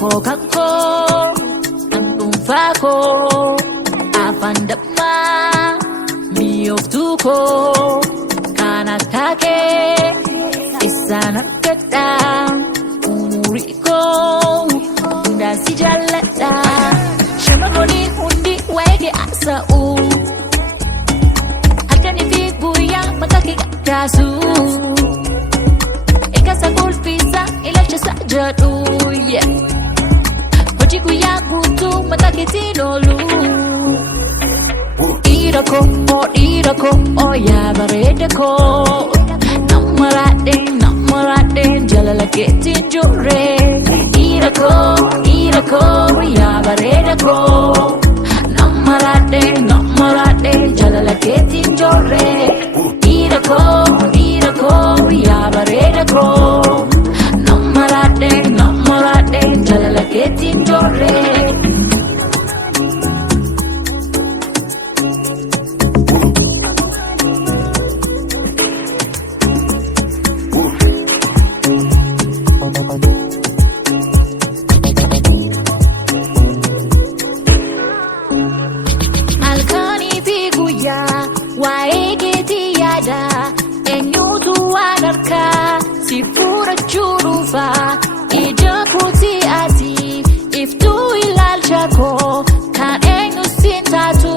kanko Antum fako Afandama Miyoftuko Kanatake Isanakata Umuriko Ndasi jalata Shamaroni hundi wege asa'u Hakani figuya makaki kasu Ikasa kulpisa ilacha sajadu Hoji guya butu makaki tinolu Irako, oh ya baredako Namarade, jalala ketin jure Irako, ya baredako Namarade, jalala ketin jure Irako, ya baredako Namarade, jalala ketin jure Si furachuu dhufa ija kootii ati iftuu ilaalcha koo kan eenyu siin taatu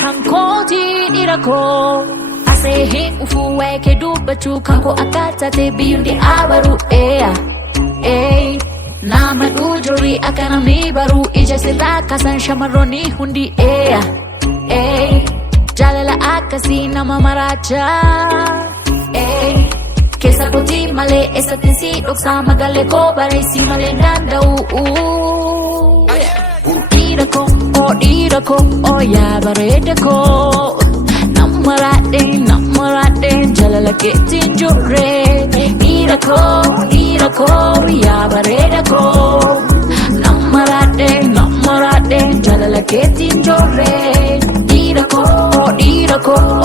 kan kootii dhiira koo asee hin ufuu weekee dubbachuu kan koo akka taate biyyoonni abaru nama dhuujurii akka namni baru ija sirraa kaasan shamarroonni hundi jaalala akkasii nama maraacha Kesa koti male esatin si dhoksa magale ko baresi male danda'u Dhiirako, oh ya bareedako Namarade, jalala keetiin jure Dhiirako, ya bareedako Namarade, jalala keetiin jure Dhiirako,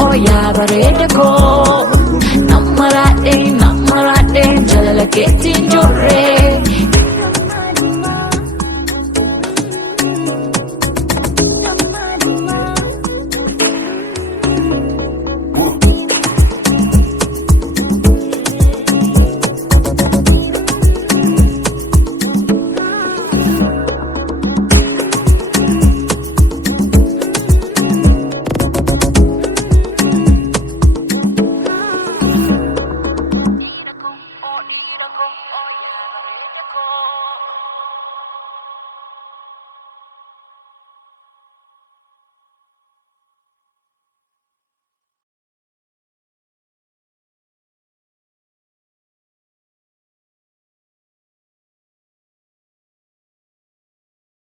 oh ya bareedako Namarade, jalala keetiin jure Oh,